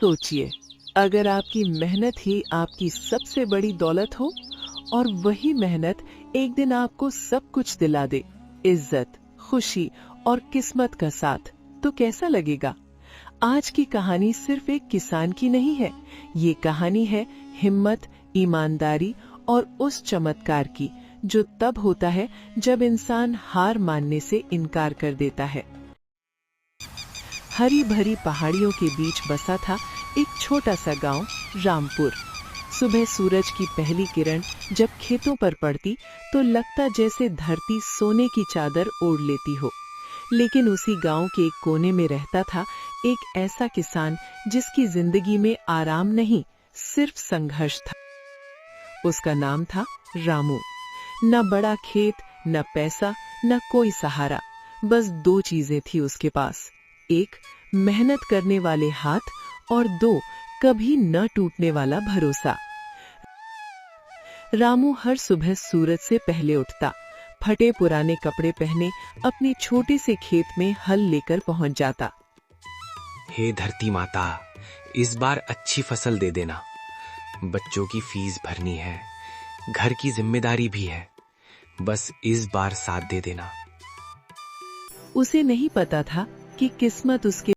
सोचिए, अगर आपकी मेहनत ही आपकी सबसे बड़ी दौलत हो और वही मेहनत एक दिन आपको सब कुछ दिला दे, इज्जत, खुशी और किस्मत का साथ, तो कैसा लगेगा? आज की कहानी सिर्फ एक किसान की नहीं है, ये कहानी है हिम्मत, ईमानदारी और उस चमत्कार की जो तब होता है जब इंसान हार मानने से इनकार कर देता है। हरी भरी पहाड़ियों के बीच बसा था एक छोटा सा गांव, रामपुर। सुबह सूरज की पहली किरण जब खेतों पर पड़ती तो लगता जैसे धरती सोने की चादर ओढ़ लेती हो। लेकिन उसी गांव के एक कोने में रहता था एक ऐसा किसान जिसकी जिंदगी में आराम नहीं, सिर्फ संघर्ष था। उसका नाम था रामू। न बड़ा खेत, न पैसा, न कोई सहारा, बस दो चीजें थी उसके पास। एक, मेहनत करने वाले हाथ और दो, कभी न टूटने वाला भरोसा। रामू हर सुबह सूरज से पहले उठता, फटे पुराने कपड़े पहने अपने छोटे से खेत में हल लेकर पहुंच जाता। हे धरती माता, इस बार अच्छी फसल दे देना। बच्चों की फीस भरनी है, घर की जिम्मेदारी भी है, बस इस बार साथ दे देना। उसे नहीं पता था कि किस्मत उसके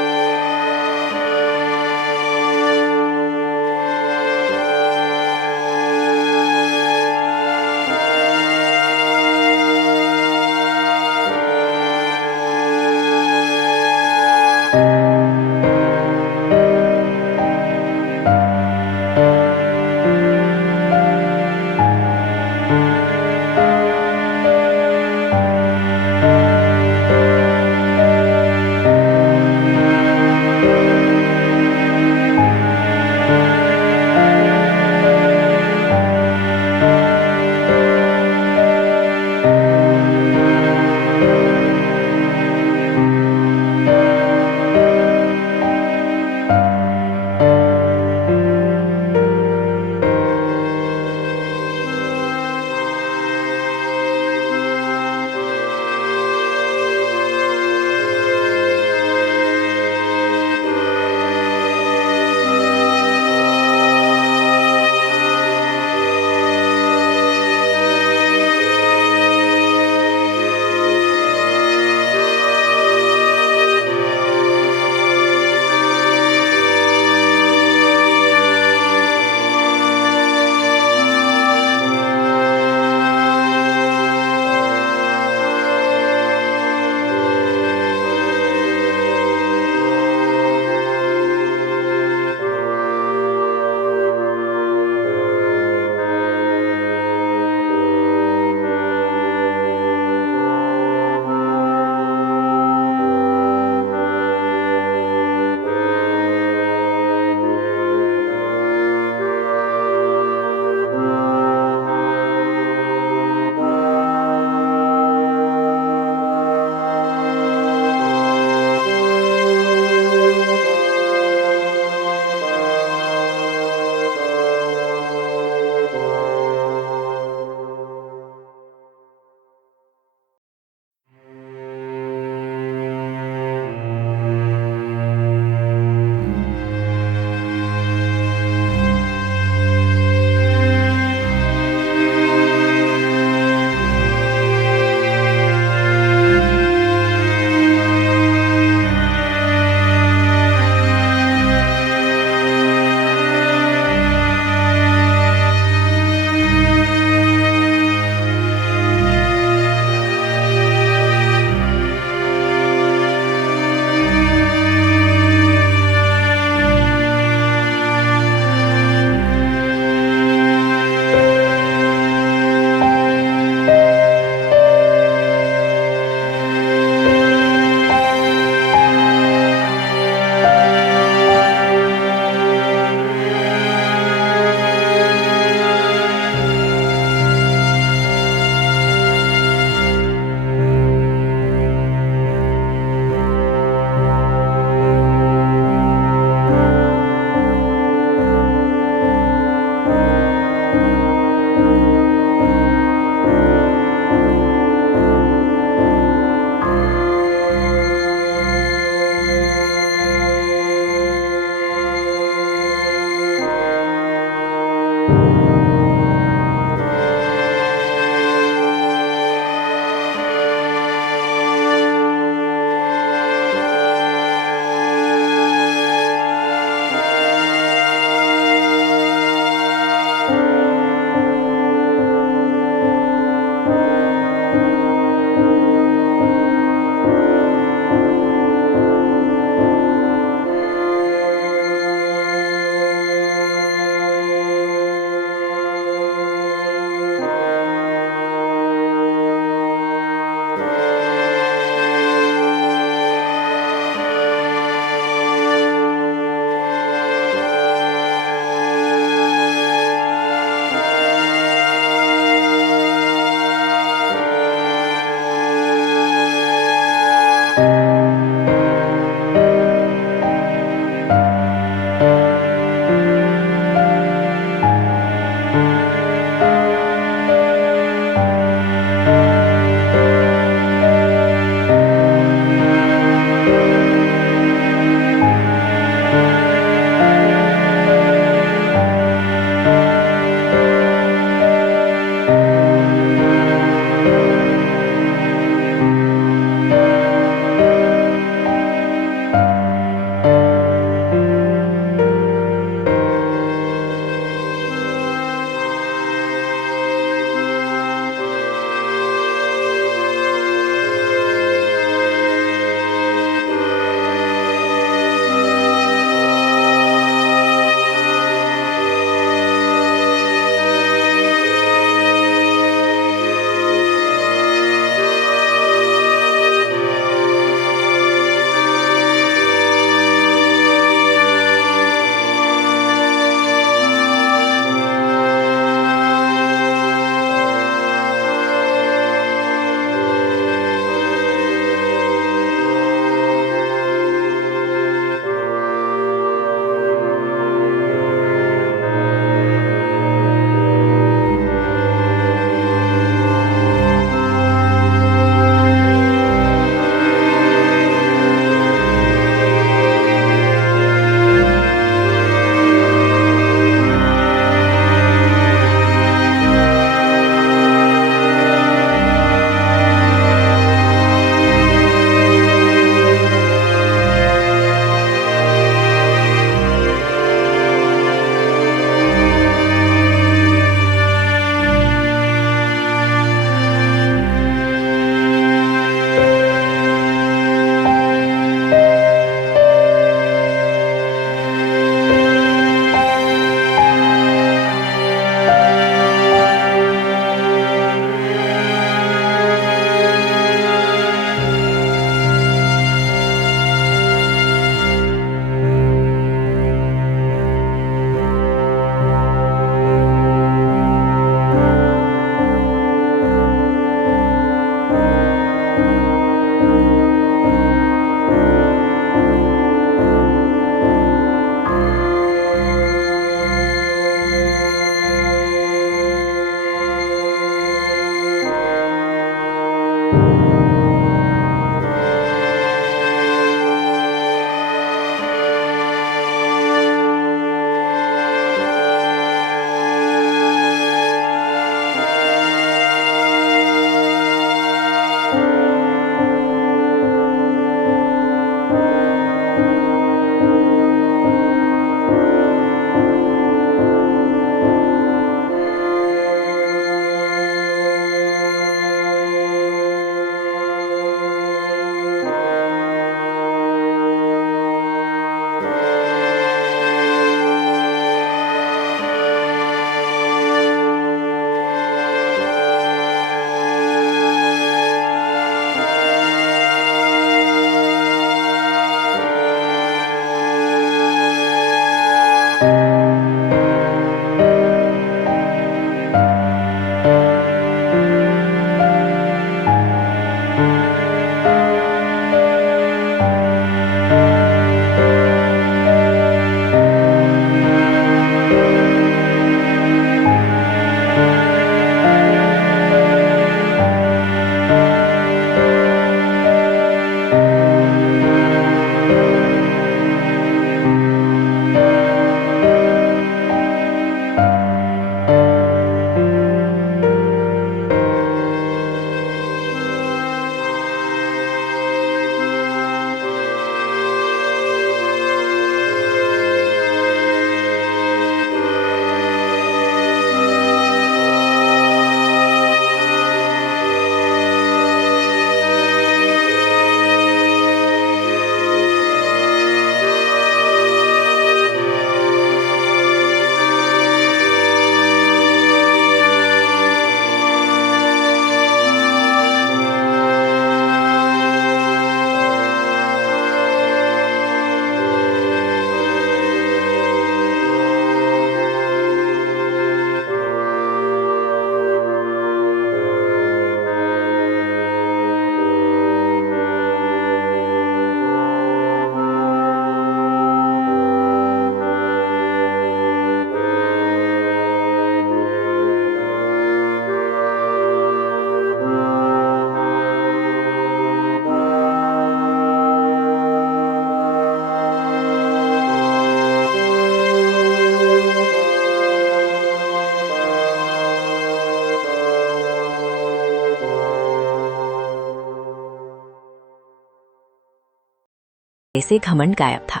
से घमंड गायब था।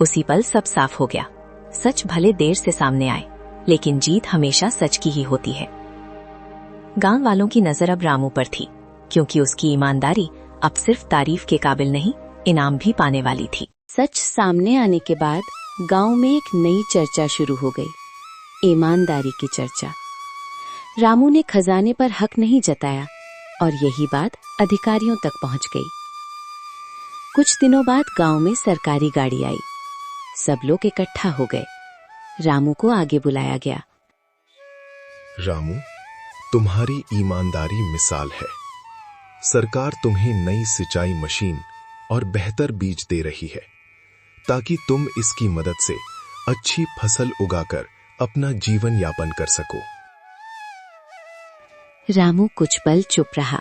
उसी पल सब साफ हो गया। सच भले देर से सामने आए, लेकिन जीत हमेशा सच की ही होती है। गांव वालों की नजर अब रामू पर थी, क्योंकि उसकी ईमानदारी अब सिर्फ तारीफ के काबिल नहीं, इनाम भी पाने वाली थी। सच सामने आने के बाद गांव में एक नई चर्चा शुरू हो गई, ईमानदारी की चर्चा। रामू ने खजाने पर हक नहीं जताया और यही बात अधिकारियों तक पहुंच गई। कुछ दिनों बाद गांव में सरकारी गाड़ी आई। सब लोग इकट्ठा हो गए। रामू को आगे बुलाया गया। रामू, तुम्हारी ईमानदारी मिसाल है। सरकार तुम्हें नई सिंचाई मशीन और बेहतर बीज दे रही है, ताकि तुम इसकी मदद से अच्छी फसल उगाकर अपना जीवन यापन कर सको। रामू कुछ पल चुप रहा।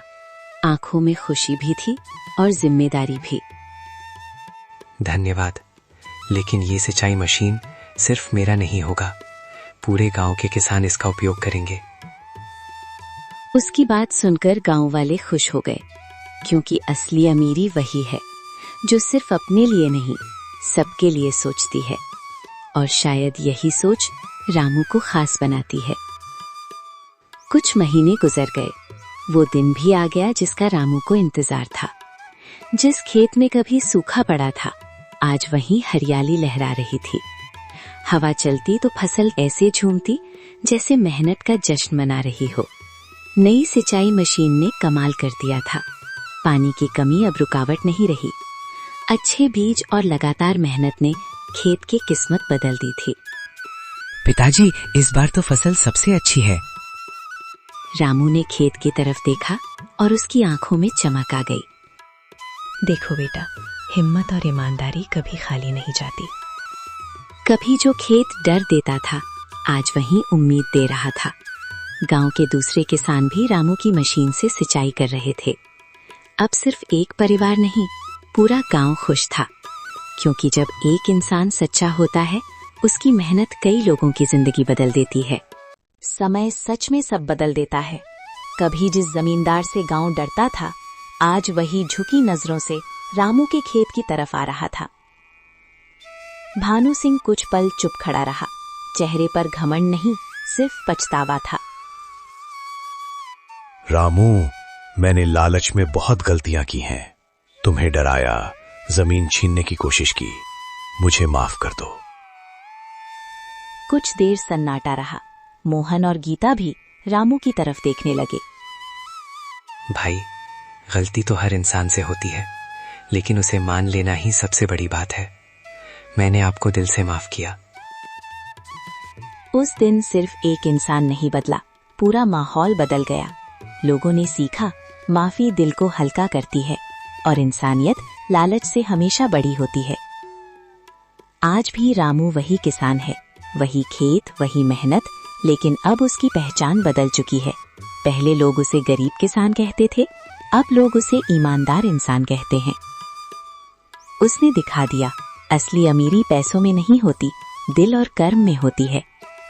आंखों में खुशी भी थी और जिम्मेदारी भी। धन्यवाद, लेकिन ये सिंचाई मशीन सिर्फ मेरा नहीं होगा, पूरे गांव के किसान इसका उपयोग करेंगे। उसकी बात सुनकर गांव वाले खुश हो गए, क्योंकि असली अमीरी वही है जो सिर्फ अपने लिए नहीं, सबके लिए सोचती है। और शायद यही सोच रामू को खास बनाती है। कुछ महीने गुजर गए। वो दिन भी आ गया जिसका रामू को इंतजार था। जिस खेत में कभी सूखा पड़ा था, आज वहीं हरियाली लहरा रही थी। हवा चलती तो फसल ऐसे झूमती जैसे मेहनत का जश्न मना रही हो। नई सिंचाई मशीन ने कमाल कर दिया था। पानी की कमी अब रुकावट नहीं रही। अच्छे बीज और लगातार मेहनत ने खेत की किस्मत बदल दी थी। पिताजी, इस बार तो फसल सबसे अच्छी है। रामू ने खेत की तरफ देखा और उसकी आंखों में चमक आ गई। देखो बेटा, हिम्मत और ईमानदारी कभी खाली नहीं जाती। कभी जो खेत डर देता था, आज वहीं उम्मीद दे रहा था। गांव के दूसरे किसान भी रामू की मशीन से सिंचाई कर रहे थे। अब सिर्फ एक परिवार नहीं, पूरा गांव खुश था, क्योंकि जब एक इंसान सच्चा होता है, उसकी मेहनत कई लोगों की जिंदगी बदल देती है। समय सच में सब बदल देता है। कभी जिस जमींदार से गांव डरता था, आज वही झुकी नजरों से रामू के खेत की तरफ आ रहा था। भानु सिंह कुछ पल चुप खड़ा रहा। चेहरे पर घमंड नहीं, सिर्फ पछतावा था। रामू, मैंने लालच में बहुत गलतियां की हैं। तुम्हें डराया, जमीन छीनने की कोशिश की। मुझे माफ कर दो। कुछ देर सन्नाटा रहा। मोहन और गीता भी रामू की तरफ देखने लगे। भाई, गलती तो हर इंसान से होती है, लेकिन उसे मान लेना ही सबसे बड़ी बात है। मैंने आपको दिल से माफ किया। उस दिन सिर्फ एक इंसान नहीं बदला, पूरा माहौल बदल गया। लोगों ने सीखा, माफी दिल को हल्का करती है और इंसानियत लालच से हमेशा बड़ी होती है। आज भी रामू वही किसान है, वही खेत, वही मेहनत, लेकिन अब उसकी पहचान बदल चुकी है। पहले लोग उसे गरीब किसान कहते थे, अब लोग उसे ईमानदार इंसान कहते हैं। उसने दिखा दिया, असली अमीरी पैसों में नहीं होती, दिल और कर्म में होती है।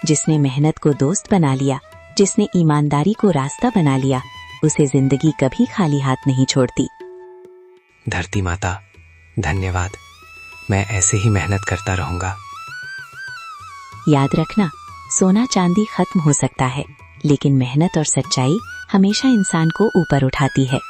जिसने मेहनत को दोस्त बना लिया, जिसने ईमानदारी को रास्ता बना लिया, उसे जिंदगी कभी खाली हाथ नहीं छोड़ती। धरती माता, धन्यवाद। मैं ऐसे ही मेहनत करता रहूंगा। याद रखना, सोना चांदी खत्म हो सकता है, लेकिन मेहनत और सच्चाई हमेशा इंसान को ऊपर उठाती है।